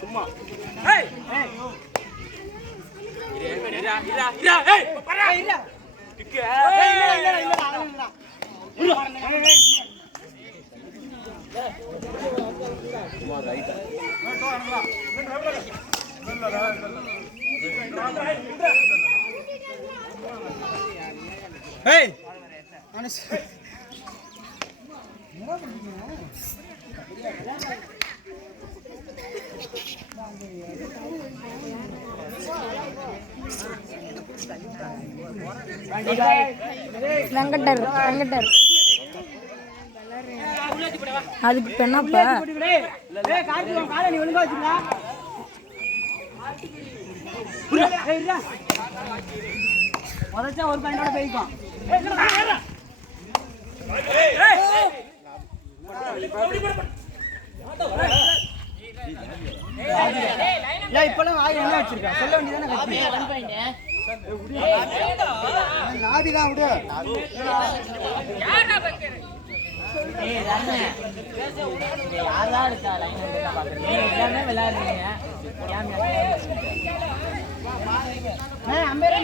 சும்மா வெங்கடர் அதுக்கு பெண்ணப்பா ஒரு பாயிண்டோட போய்க்கும் இப்பெல்லாம் வாய் என்ன வச்சிருக்கா சொல்ல வேண்டியதானே நாடிதான் விடு யாரா இருக்கா லைன் எல்லாமே விளையாடுறீங்க அம்பேரா